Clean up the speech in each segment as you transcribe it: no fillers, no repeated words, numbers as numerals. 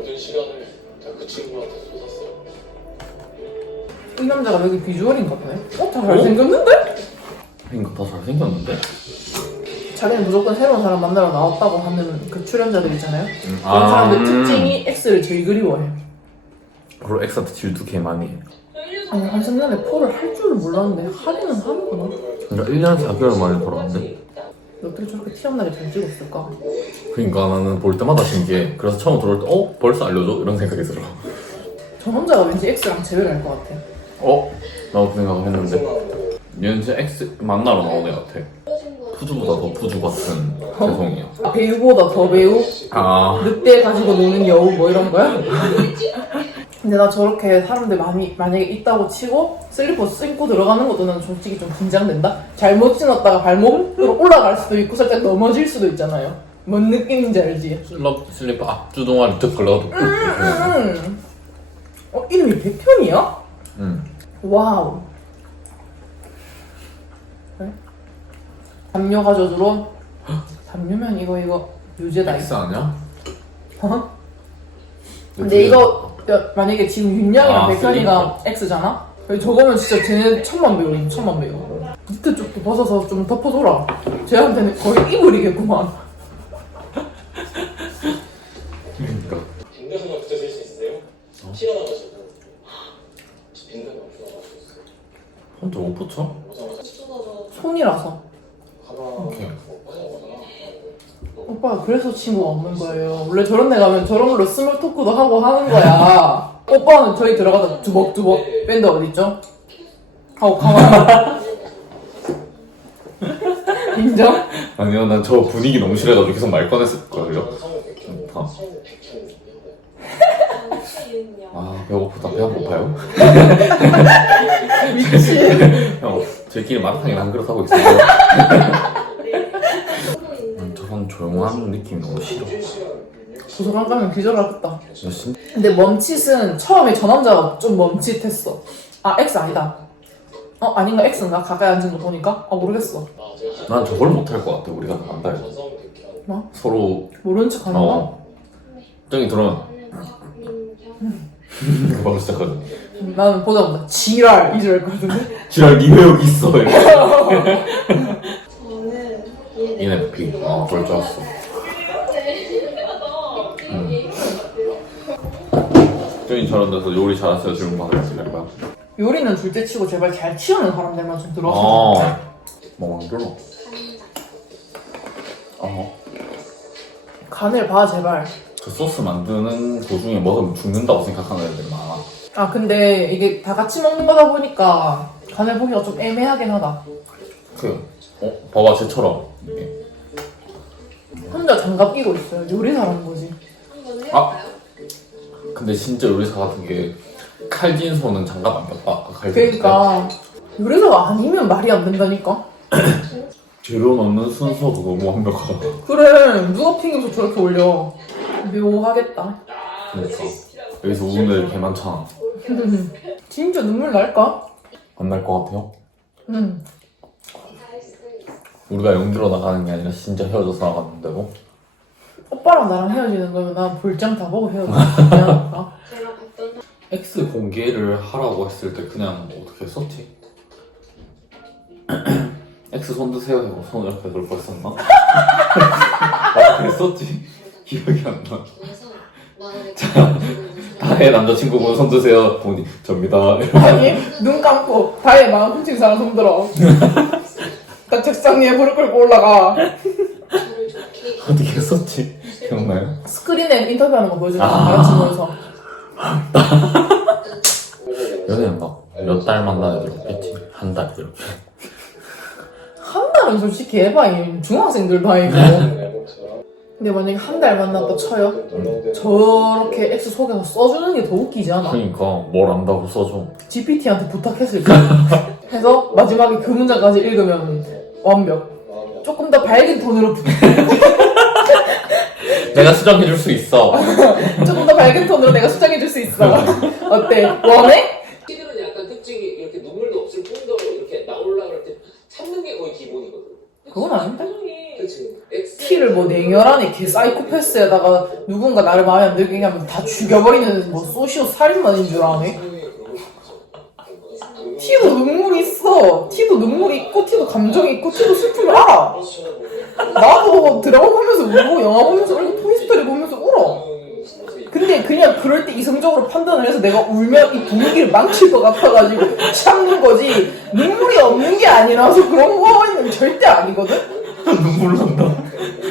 모든 시간을 다 그 친구한테 쏟았어요. 이 남자가 여기 비주얼인가 보네. 다 잘생겼는데? 그러니까 더 잘생겼는데? 자기는 무조건 새로운 사람 만나러 나왔다고 하는 그 출연자들 있잖아요. 그런 아, 사람들 특징이 X를 제일 그리워해. 그리고 X한테 질투 개 많이 해. 아니 한승연애 포를 할 줄은 몰랐는데 하기는 하는구나. 그러니까 1년 4개월 만에 돌아왔는데? 어떻게 저렇게 티 안 나게 잘 찍었을까? 그러니까 나는 볼 때마다 신기해. 그래서 처음 들어올 때 벌써 알려줘? 이런 생각이 들어. 저 남자가 왠지 X랑 재회를 할 것 같아. 나도 그 생각을 했는데 얘는 진짜 X 만나러 나온 애 같아. 푸주보다 더 푸주 같은 개성이야. 배우보다 더 배우? 아, 늑대 가지고 노는 여우 뭐 이런 거야? 근데 나 저렇게 사람들 만약에 있다고 치고 슬리퍼 신고 들어가는 것도 난 솔직히 좀 긴장된다? 잘못 신었다가 발목으로 올라갈 수도 있고 살짝 넘어질 수도 있잖아요. 뭔 느낌인지 알지? 슬리퍼 앞주 동아리 득 걸려도 이름이 백현이야? 응. 와우. 그래? 담요 가져주러? 담요면 이거 유죄다. X 아니야? 어? 근데 이거 만약에 지금 윤영이랑 백현이가 슬리퍼. X잖아? 저거면 진짜 쟤네 천만 배우임, 천만 배우. 밑에 쪽도 벗어서 좀 덮어줘라. 쟤한테는 거의 이불이겠구만. 그러니까 빈대서만 붙여줄 수 있으세요? 피가 나가지고 빈대가 없어가지고 혼자 못 붙여? 오자마자 손이라서. 가방 오케이. 오빠가 그래서 친구가 없는 거예요. 원래 저런 데 가면 저런 걸로 스몰 토크도 하고 하는 거야. 오빠는 저희 들어가다 두벅두벅 밴드 어딨죠? 하고 가만. 인정? 아니요, 난 저 분위기 너무 싫어가지고 계속 말 꺼냈을걸요. 성우 백현 다. 성우 백현이요. 아, 배고프다. 배 안 고파요? 미친. 형, 저희끼리 마라탕이나 한 그릇 하고 있어요. 저런 조용한 느낌이 너무 싫어. 도서관 가면 기절하겠다. 진짜 근데 멈칫은 처음에 저 남자가 좀 멈칫했어. 아 X 아니다. 아닌가 X인가? 가까이 앉은 거 보니까? 모르겠어. 난 저걸 못할 것 같아. 우리가 만나요. 전성우 백현 뭐? 서로 모른 척 하는 거? 땡이 들어면 그 바로 시작하지. 나는 보자마자 지랄 이 줄 알 것 같은데? 지랄 니왜 여기 있어? 이렇게. 저는 ENFP. 그럴 줄 알았어. 땡이 저런 데서 요리 잘하세요 질문 받았지. 그러니까. 요리는 둘째 치고 제발 잘 치우는 사람들만 좀 들어왔으면 좋겠어. 뭐 만들어? 간을 봐 제발. 저 소스 만드는 도중에 먹으면 죽는다고 생각하는 애들이 많아. 근데 이게 다 같이 먹는 거다 보니까 간을 보기가 좀 애매하긴 하다. 봐봐 쟤처럼. 이게. 혼자 장갑 끼고 있어요. 요리사라는 거지. 근데 진짜 요리사 같은 게 칼진 손은 장갑 안 꼈다. 그러니까 요리사가 아니면 말이 안 된다니까. 재료 넣는 순서도 너무 완벽하다. 그래 누가 핑계서 저렇게 올려. 묘하겠다. 그러니까 여기서 우는 애들 개 많잖아. 진짜 눈물 날까? 안 날 것 같아요? 응. 우리가 연기로 나가는 게 아니라 진짜 헤어져서 나갔는데도. 오빠랑 나랑 헤어지는 거면 난 볼장 다 보고 헤어질까? 제가 봤던 X 공개를 하라고 했을 때 그냥 어떻게 했었지? X 손 드세요 하고 손 이렇게 들고 했었나? 어떻게 했었지? 기억이 안 나. 다혜 남자친구분 손 드세요 보니 접니다. 아니 눈 감고 다혜 마음 훔친 사람 손 들어. 나 책상 위에 무릎 꿇고 올라가. 어떻게 했었지? 기억나요? 스크린에 인터뷰하는 거 보여주잖아. 아. 같이 모여서. 연애는 막 몇 달 만난 애들 없겠지? 한 달 이렇게. 한 달은 솔직히 에바임. 중학생들도 아니고. 근데 만약에 한 달 만났다 쳐요? 저렇게 X 속에서 써주는 게 더 웃기지 않아? 그러니까 뭘 안다고 써줘. GPT한테 부탁했을 때 해서 마지막에 그 문장까지 읽으면 완벽. 조금 더 밝은 톤으로 내가 수정해줄 수 있어. 조금 더 밝은 톤으로 내가 수정해줄 수 있어. 어때? 원해? 시들은 약간 특징이 이렇게 눈물도 없을 뿐더러 이렇게 나오려고 할 때 참는 게 거의 기본이거든. 그건 아닌데? 그치. T를 뭐 냉혈하니 개 사이코패스에다가 누군가 나를 마음에 안 들게 하면 다 죽여버리는 뭐 소시오 살인마인 줄 아네? T도 눈물이 있어. T도 눈물이 있고 T도 감정이 있고 T도 슬픔을 알아. 나도 드라마 보면서 울고 영화 보면서 울고 토이스토리 보면서 울어. 근데 그냥 그럴 때 이성적으로 판단을 해서 내가 울면 이 분위기를 망칠 것 같아가지고 참는 거지 눈물이 없는 게 아니라서 그런 거는 절대 아니거든? 눈물 난다.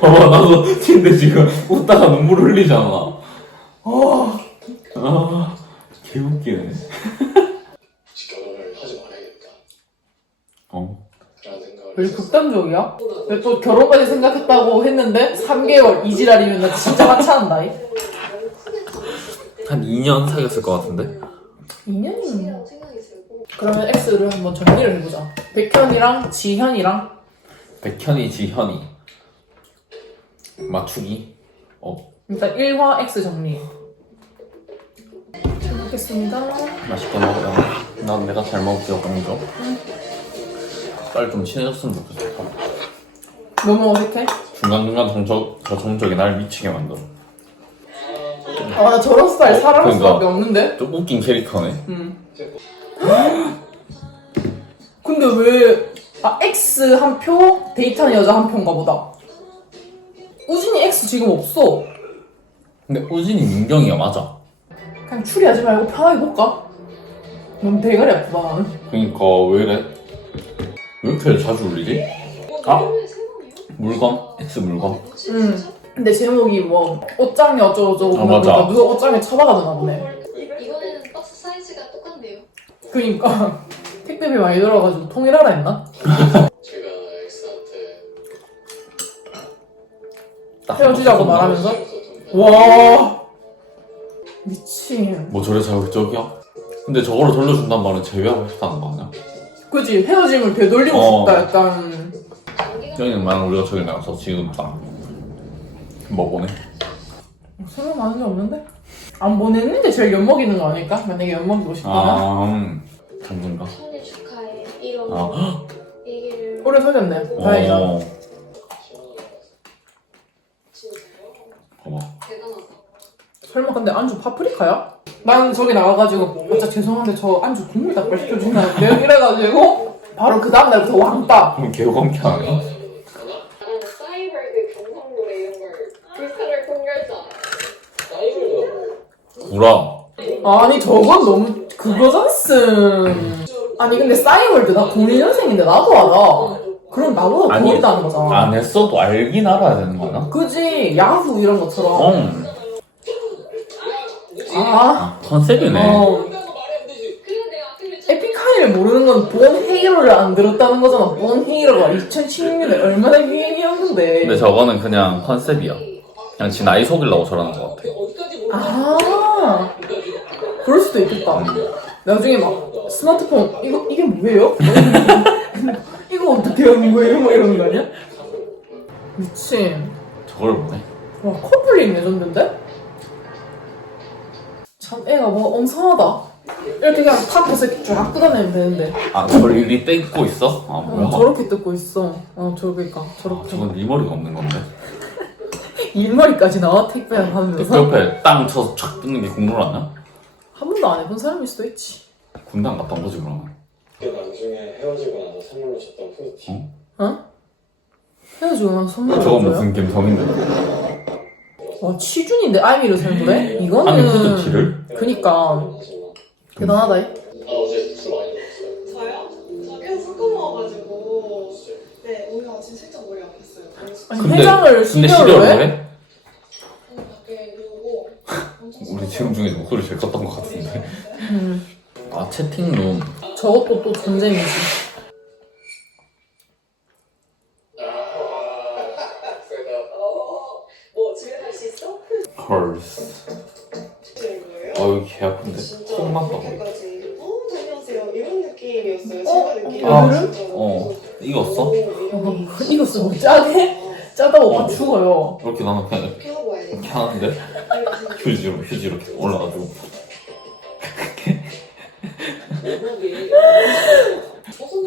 봐봐, 나도 근데 지금 웃다가 눈물 흘리잖아. 개웃기네. 결혼을 하지 말아야겠다 어. 라는 생각을 왜 했었어. 극단적이야? 근데 또 결혼까지 생각했다고 했는데 3개월 이지랄이면 나 진짜 하차한다. 한 2년 사귀었을 것 같은데? 2년이면 그러면 X를 한번 정리를 해보자. 백현이랑 지현이랑 백현이, 지현이. 맞추기? 일단 1화 X 정리. 잘 먹겠습니다. 맛있게 먹어요. 난 내가 잘 먹을게요, 공주. 쌀 좀 친해졌으면 좋겠어. 너무 어색해? 중간중간 저 정적이 날 미치게 만들어. 아, 나 저런 스타일 사랑할 그러니까. 수밖에 없는데? 좀 웃긴 캐릭터네. 근데 왜 X 한 표, 데이트하는 여자 한 표인가 보다. 우진이 X 지금 없어. 근데 우진이 민경이가 맞아. 그냥 추리하지 말고 편하게 볼까? 너무 대가리 아프다 나는. 그니까 왜 이래? 왜 이렇게 자주 울리지? 아? 물건? X 물건? 근데 제목이 뭐 옷장이 어쩌고저쩌고 아, 맞아. 그러니까 누가 옷장에 처박아두나 보네. 이번에는 박스 사이즈가 똑같네요. 그니까 택배비 많이 들어가지고 통일하라 했나? 제가 X한테 헤어지자고 말하면서? 와 미친. 뭐 저래 자극적이야? 근데 저거를 돌려준단 말은 제외하고 싶다는 거 아니야? 그치 헤어짐을 되돌리고 싶다 약간. 여기는 만약 우리가 저기 나가서 지금 딱 뭐 보내? 생각 많은 게 없는데? 안 보냈는데 제일 엿먹이는 거 아닐까? 만약에 엿먹이고 싶다면? 당근가? 생일 축하해. 이런 아, 얘기를. 오래 사귀었네. 다행이다. 봐봐. 대단하다. 설마 근데 안주 파프리카야? 난 저기 나가가지고 진짜 죄송한데 저 안주 국물 닭발 시켜주나요? 내가 이래가지고 바로 그 다음날부터 왕따. 그럼 개호감캐 아니야? 나는 싸이월드 경상도래 이런 걸 불사를 통결자. 싸이월드 구라. 아니 저건 너무 그거잖음. 아니 근데 싸이월드 나 02년생인데 나도 알아. 그럼 나보다 아니, 더 어리다는 거잖아. 안 했어도 알긴 알아야 되는 거야? 그지 야후 이런 것처럼. 컨셉이네. 그리고 내가 아까 에픽하이를 모르는 건 본 헤이로를 안 들었다는 거잖아. 본 헤이로가 2016년에 얼마나 유행이었는데. 근데 저거는 그냥 컨셉이야. 그냥 지 나이 속이려고 저러는 것 같아. 아 그럴 수도 있겠다. 나중에 막 스마트폰 이게 뭐예요? 이거 어떻게 하는 거예요? 막 이러는 거 아니야? 미친. 저걸 보네. 와 커플링 레전드인데? 참 애가 뭐 엉성하다. 이렇게 그냥 탁 해서 이렇게 쫙 뜯어내면 되는데. 아, 저걸 일일이 떼고 있어? 아, 뭐야? 저렇게 뜯고 있어. 저러니까 아, 저렇게. 저건 네 머리가 없는 건데. 일머리까지 나와 택배랑 하면서. 옆에 땅 쳐서 촥 뜯는 게 국룰 아니야? 한 번도 안 해본 사람일 수도 있지. 군대 안 갔다 온 거지, 그러면. 그 나중에 헤어지고 나서 선물로 줬던 후드티 어? 헤어지고 나서 선물 저건 줘요? 무슨 감성인데? 와 취준인데 아이미를 선물해? 이거는 아니, 후드티를? 그니까 대단하다. 아 어제 술 많이 먹었어요. 저요? 저 계속 섞어 먹어가지고 네 오늘 아침 살짝 머리 아팠어요. 아니 해장을 근데 시려로 시려로 해? 해? 오늘 밖에 누우고 우리 지금 중에 목소리 제일 컸던 것 같은데. 아, 채팅룸. 저것도 또 전쟁이지. 뭐 집에 갈 수 있어? 헐스. 되는 거예요? 어우, 개 아픈데. 진짜 콩 났다. 그렇게까지 다녀오세요 이런 느낌이었어요. 제가 느끼는 익었어? 이거 쓰고 짜게? 짜다고 다 죽어요. 이렇게 나는 그냥 이렇게 하고 와야 돼. 이렇게 하는데 휴지 이렇게 올라가지고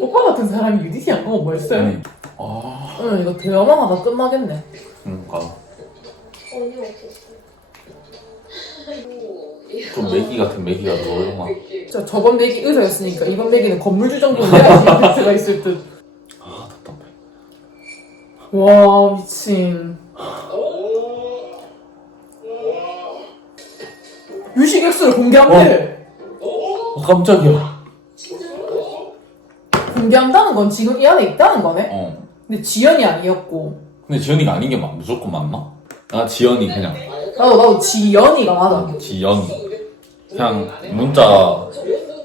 오빠 같은 사람이 UDT 안 가고 뭐 했어요? 아, 이거 대화만 하다 끝나겠네. 그러니까 전혀 없었어요. 좀 매기 같은 매기가 들어오려나. 진짜 저번 내기 의사였으니까 이번 내기는 건물주 정도는 내야지 임팩트가 있을 듯. 아 답답해. 와 미친. 유식 X를 공개한대. 깜짝이야. 공개한다는 건 지금 이 안에 있다는 거네? 어. 근데 지연이 아니었고. 근데 지연이가 아닌 게 무조건 맞나? 아 지연이 그냥 나도 지연이가 맞아. 지연이. 그냥 문자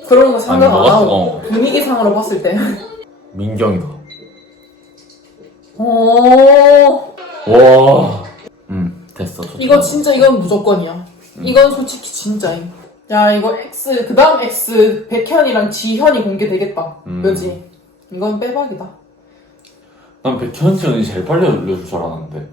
그런 거 생각 아닌 것 안 같아. 하고 분위기상으로 봤을 때. 민경이다. 어. 와. 됐어. 좋다. 이거 진짜 이건 무조건이야. 이건 솔직히 진짜임. 야 이거 X 그 다음 X 백현이랑 지현이 공개되겠다. 그지? 이건 빼박이다. 난 백현 지연이 제일 빨리 알려줄 줄 알았는데.